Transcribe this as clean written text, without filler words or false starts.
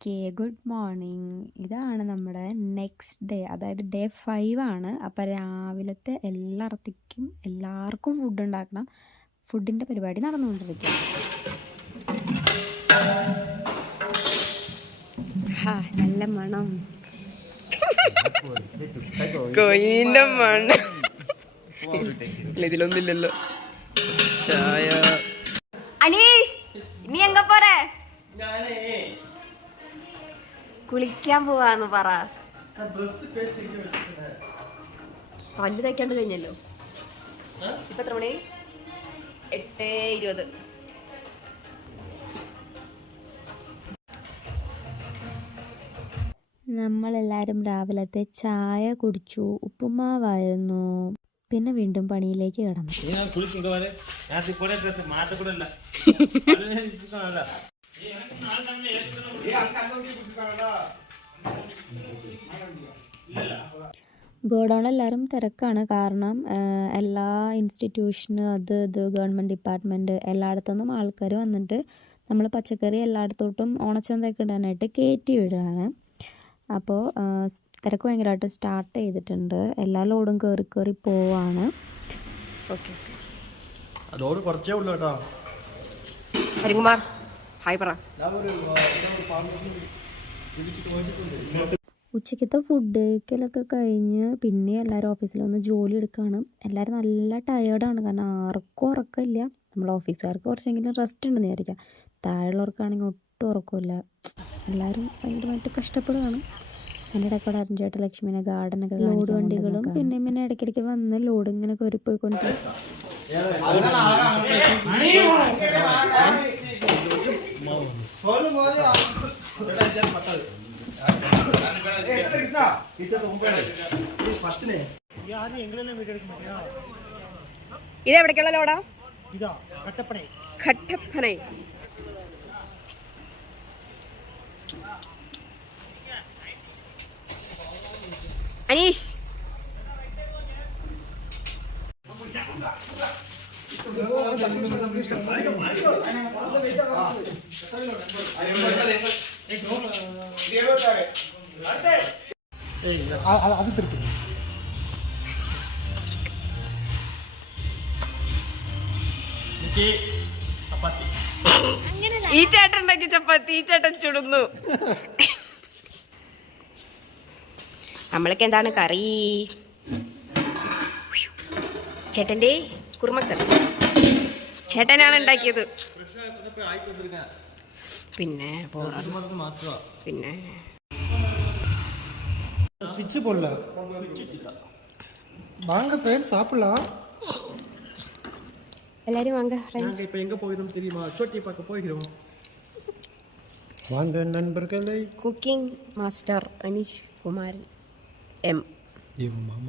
Okay, good morning. ഇതാണ് നമ്മുടെ next day, അതായത് ഡേ 5 ആണ്. അപ്പോൾ രാവിലത്തെ എല്ലാവർക്കും ഫുഡ് ഉണ്ടാക്കണം. ഫുഡിൻ്റെ പരിപാടി നടന്നുകൊണ്ടിരിക്കും. നല്ല മണം, കൊയിൻ്റെ മണം. ഇതിലൊന്നുമില്ലല്ലോ. ചായ. അനീഷ്, നീ എങ്ക പോറേ? കുളിക്കാൻ പോവാന്ന് പറ. പല്ല് തയ്ക്കാണ്ട് കഴിഞ്ഞല്ലോ. ഇപ്പൊ എത്ര മണി? 8:20. നമ്മളെല്ലാവരും രാവിലത്തെ ചായ കുടിച്ചു. ഉപ്പുമാവായിരുന്നു. പിന്നെ വീണ്ടും പണിയിലേക്ക് കിടന്നു. ഗോഡൗണിലെല്ലാവരും തിരക്കാണ്. കാരണം എല്ലാ ഇൻസ്റ്റിറ്റ്യൂഷന് ഇത് ഗവൺമെൻറ് ഡിപ്പാർട്ട്മെൻറ്റ് എല്ലായിടത്തുനിന്നും ആൾക്കാർ വന്നിട്ട് നമ്മൾ പച്ചക്കറി എല്ലായിടത്തോട്ടും ഓണച്ചന്തയൊക്കെ ഇടാനായിട്ട് കയറ്റി വിടുകയാണ്. അപ്പോൾ തിരക്ക് ഭയങ്കരമായിട്ട് സ്റ്റാർട്ട് ചെയ്തിട്ടുണ്ട്. എല്ലാ ലോഡും കയറി പോവാണ്. ഓക്കെ, ലോഡ് കുറച്ചേ ഉള്ളൂ കേട്ടോ. ഹരികുമാർ ഹായ് പറ. ഉച്ചക്കത്തെ ഫുഡ് കഴിക്കലൊക്കെ കഴിഞ്ഞ് പിന്നെ എല്ലാവരും ഓഫീസിൽ വന്ന് ജോലി എടുക്കുകയാണ്. എല്ലാവരും നല്ല ടയേർഡാണ്. കാരണം ആർക്കും ഉറക്കമില്ല. നമ്മൾ ഓഫീസുകാർക്ക് കുറച്ചെങ്കിലും റെസ്റ്റ് ഉണ്ടെന്ന് വിചാരിക്കാം. താഴെയുള്ളവർക്കാണെങ്കിൽ ഒട്ടും ഉറക്കമില്ല. എല്ലാവരും ഭയങ്കരമായിട്ട് കഷ്ടപ്പെടുകയാണ്. എൻ്റെ ഇടയ്ക്കൂടെ അരഞ്ചേട്ട ലക്ഷ്മിനെ ഗാർഡനൊക്കെ ലോഡ് വണ്ടികളും പിന്നെ ഇടയ്ക്കിടയ്ക്ക് വന്ന് ലോഡ് ഇങ്ങനെ കയറിപ്പോയിക്കൊണ്ട് ഇത് എവിടേക്കുള്ള ലോഡാ? കട്ടപ്പനൈ. അനീഷ്, അത് തിരുപ്പി ഈ ചേട്ടൻ ഉണ്ടാക്കി ചപ്പാത്തി ഈ ചേട്ടൻ ചുടുന്നു. നമ്മളൊക്കെ എന്താണ് കറി? ചേട്ടൻ്റെ കുറുമക്കറി ചേട്ടനാണ് ഉണ്ടാക്കിയത്. പിന്നെ ஸ்விட்ச் போடல. வாங்க ஃப்ரெண்ட்ஸ் சாப்பிடலாம். எல்லாரும் வாங்க ஃப்ரெண்ட்ஸ். நாங்க இப்போ எங்க போகிறோம் தெரியுமா? சோட்டி பார்க்க போகிறோம். வாங்க நண்பர்களே. Cooking master Aneesh Kumaran M. Mama